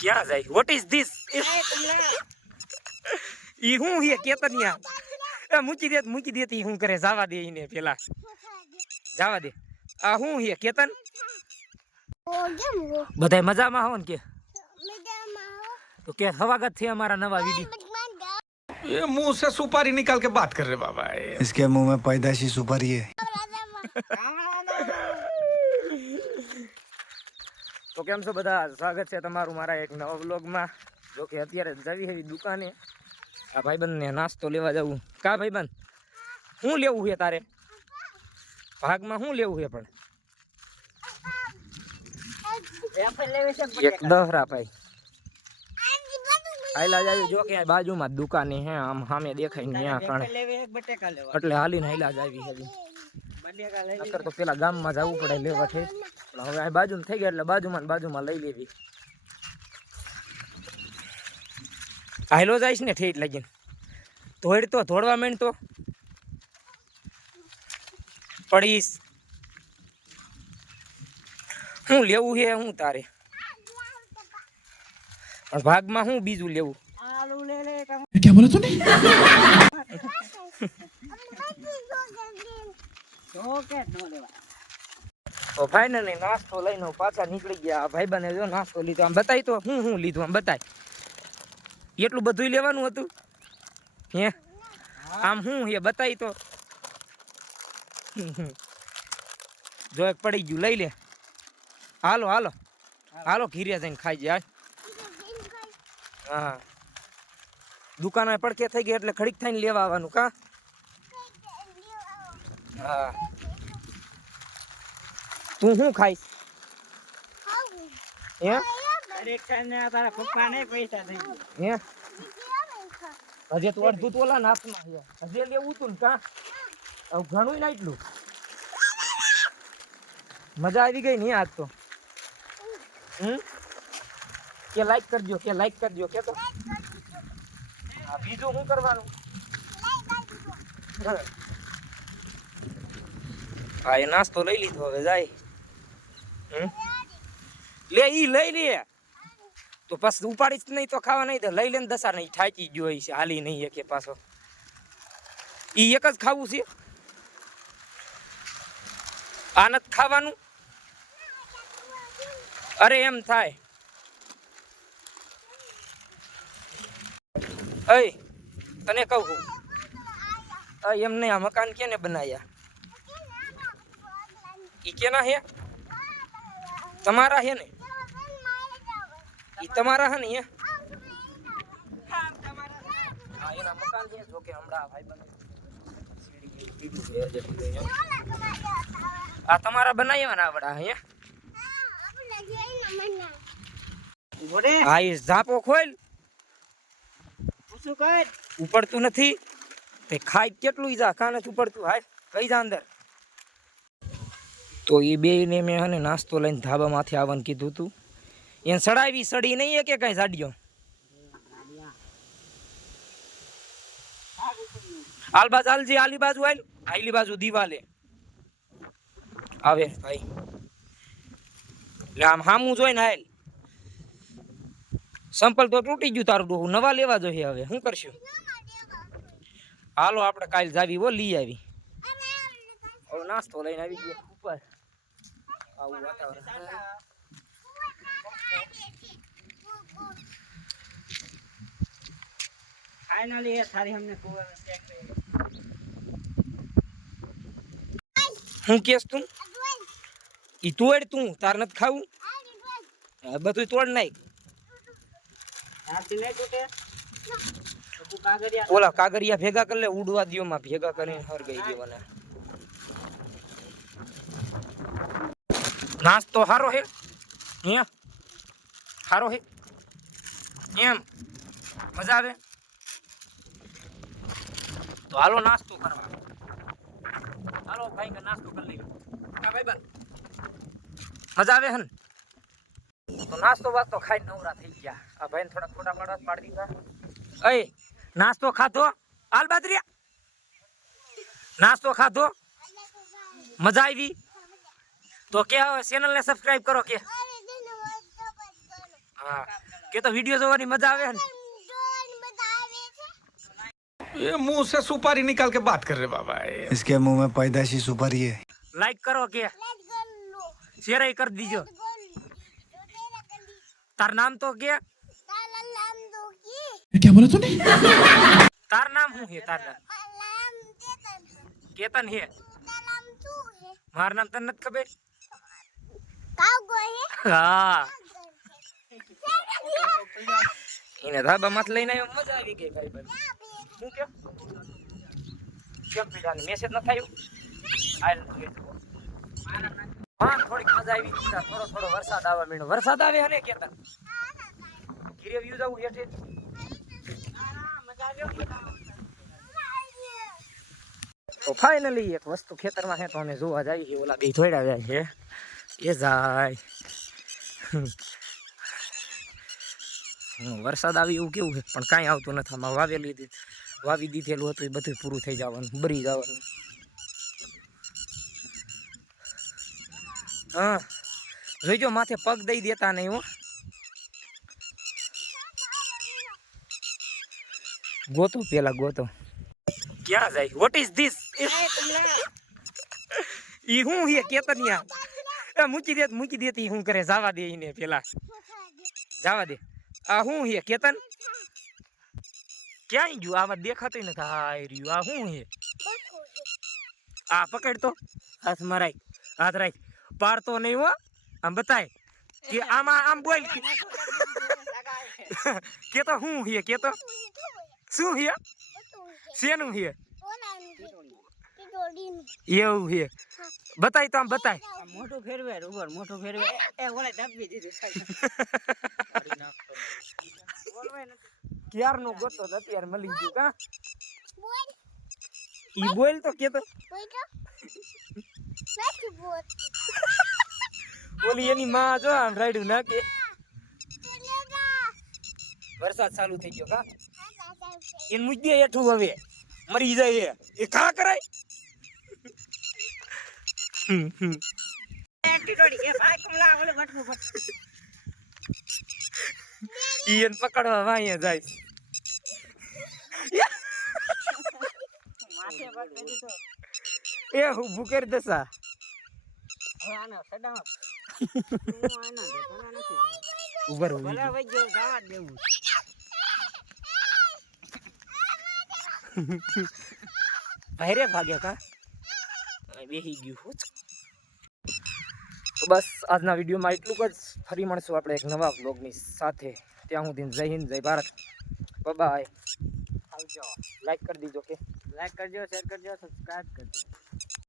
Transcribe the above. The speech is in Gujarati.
ક્યાં જાય? What is this? ઈ હું હે કેતનિયા? એ મૂકી દેતી હું કરે? જવા દે ઈને પેલા, જવા દે. આ હું હે કેતન? બધાય મજામાં હો ને? કે તો કે સ્વાગત છે અમારા નવા વિડિયો. ये मुंह से सुपारी निकाल के बात कर रहे बाबा, इसके मुंह में पैदाशी सुपारी है. તો કેમ છો બધા? સ્વાગત છે તમારું મારા એક નવા વ્લોગમાં. જો કે અત્યારે જવી એવી દુકાને આ ભાઈબંધને નાસ્તો લેવા જવું. કા ભાઈબંધ, શું લેવું છે તારે? ભાગમાં શું લેવું છે? પણ એક દહરા ભાઈ હાઈલા જાવી. જો કે બાજુમાં જ દુકાને હે, આમ સામે દેખાય ને ત્યાં કારણે એટલે હાલીને હાઈલા જાવી છે. નકર તો પેલા ગામમાં જવું પડે લેવા છે, પણ હવે આ બાજુમાં થઈ ગયા એટલે બાજુમાં લઈ લેવી. હાઈલો જઈશ ને ઠેઠ લાગીને ધોડવા માંડ તો પડીશ. શું લેવું છે હું તારે? ભાગમાં હું બીજું લેવું? क्या बोला तूने? તો ફાઇનલી નાસ્તો લઈને પાછા નીકળી ગયા. ભાઈબંધે જો નાસ્તો લીધો. આમ બતાય તો હું લીધું, આમ બતાય. એટલું બધું લેવાનું હતું હે? આમ હું હે બતાય તો. જો એક પડી ગયું, લઈ લે. હાલો હાલો હાલો, ઘીરે જઈને ખાઈ જાય. હા, દુકાન પડકે થઈ ગઈ એટલે ખડીક થઈને લેવા આવવાનું. કા? હા. તું શું ખાઈશ? હે? હે? હજી તું અડધું તોલા નાથમાં છે, હજી લેવું તું ને? કા હવે ઘણું ના એટલું મજા આવી ગઈ ને આજ તો. કે લાઈક કરજો, કે લાઈક કરજો, કે તો બીજું શું કરવાનું? હા, એ નાસ્તો લઈ લીધો, હવે જાય. લે ઈ લઈ લે તો પછી ઉપાડીશ નહીં તો ખાવા નહીં દે. લઈ લે ને દસા નહીં થાકી ગયો છે, હાલી નહીં કે પાછો. ઈ એક જ ખાવું છે? આ નથી ખાવાનું? અરે એમ થાય. અય તને કહું છું, એમ નહીં. આ મકાન કેને બનાવ્યા? ઈ કેના હે? તમારા હે ને? ઈ તમારા હે ને? હા, એના મકાન છે. જો કે હમણાં ભાઈબંધ આ તમારા બનાવ્યા ને આવડા હે? હા, એ ઝાપો ખોલ. ઉપડતું નથી તે ખાઈ કેટલું જા કાને ઉપડતું. હાય કઈ જા અંદર. તો એ બે ને મેં હને નાસ્તો લઈને ધાબામાંથી આવવાનું કીધું તું. એને સડાવી સડી નહીં કે કઈ સાડીઓ? આલબાજ આલજી, આલી બાજુ આલ, આલી બાજુ દિવાલે આવે ભાઈ. એટલે આમ હામું જોઈને હાલ. સંપલ તો તૂટી ગયું તારું ડોહું, નવા લેવા જોઈએ. હવે શું કરશું? હાલો આપણે કાલ જાવી હો, લઈ આવી. હવે નાસ્તો લઈને આવી ગયા ઉપર. આવું વાતાવરણ. ફાઇનલી એ સારી અમને હું કેસ તું? ઈ તોડ તું, તાર નથી ખાવું? બધું તોડ નાખ. ઓલા કાગરિયા ભેગા કરી લે, ઉડવા દિયો માં ભેગા કરીને હરગાઈ દેવાના. નાસ્તો હારો હે? હારો હે એમ? મજા આવે તો હાલો નાસ્તો કરવા. હાલો ભાઈ કે નાસ્તો કરી લઈએ. હા ભાઈ બન, મજા આવે હે ને? તો નાસ્તો વાસ્તો ખાઈ નવરા થઈ ગયા. આ ભાઈ ને થોડા ફોટા પાડી દીધા. અય નાસ્તો ખાધો? હાલ બાદરિયા, નાસ્તો ખાધો? મજા આવી? તો કે હવે ચેનલ ને સબસ્ક્રાઇબ કરો કે. હા. કે તો વિડિયો જોવાની મજા આવે ને ये मुंह से सुपारी निकाल के बात कर रहे बाबा। इसके मुंह में पैदाशी सुपारी है। લાઈક કરો કે શેર કરી દીજો તાર નામ તો કે क्या बोला तूने? તાર નામ શું છે તાર નામ કેતન હે મારું નામ તને નથી ખબર હા એને ધાબા માં લઈને આવ્યો મજા આવી ગઈ ભાઈ ભાઈ શું કેમ પીડાને મેસેજ ન થયું હા થોડીક મજા આવી થોડો થોડો વરસાદ આવવા માંડ્યો વરસાદ આવે હને કેતન ઘીરે વ્યૂ જવું હેઠે તો ફાઇનલી એક વસ્તુ ખેતરમાં છે તો અમે જોવા જઈએ છીએ ઓલા બે થોડા જાય છે એ જાય વરસાદ આવી એવું કેવું છે પણ કાંઈ આવતું નથી આમાં વાવી દીધેલું હતું એ બધું પૂરું થઈ જવાનું બરી જવાનું હા જોઈજો માથે પગ દઈ દેતા નહીં હો ગોતો પેલા ગોતો ક્યાં જાય વોટ ઇઝ ધીસ ઈ હું હે કેતનિયા મૂકી દેતી હું કરે જવા દે ઈને પેલા જવા દે આ હું હે કેતન ક્યાંય ગયું આમાં દેખાતું નથી હાય રહ્યું આ હું હે આ પકડ તો હાથ મરાય હાથ રાખ પાડતો નહીં હો આમ બતાય કે આમાં આમ બોલ કે તો હું હે કે તો શું હે શેનું હે એવું હે બતાય તો આમ બતાય મોટું ફેરવે ઉપર મોટું ફેરવે એ ઓલે દબી દીધું ક્યારનું ગોતો અત્યારે મળી ગયું કા ઈ બોલ તો કે તો ઓલી એની માં જો આમ રાડ્યું ના કે વરસાદ ચાલુ થઈ ગયો કા એન મુજે હેઠું હવે મરી જાય એ કા કરાય ટીટોડી એ ભાઈ કમલા ઓલે વટવું પડ ઈ એન પકડવા વાય જાય માથે પગ દીધો એ હું ભૂકેર દસા હવે આનો સડામાં હું આનો દેતો નથી ઉભર ભલે વઈ ગયો જવા દેવું ભાઈરે ભાગ્યા કા બેહી ગયું તો બસ આજના વિડીયોમાં એટલું જ ફરી મળશું આપણે એક નવા વ્લોગની સાથે ત્યાં સુધી જય હિન્દ જય ભારત બાય આવજો લાઈક કરી દીજો કે લાઈક કરજો શેર કરજો સબસ્ક્રાઇબ કરજો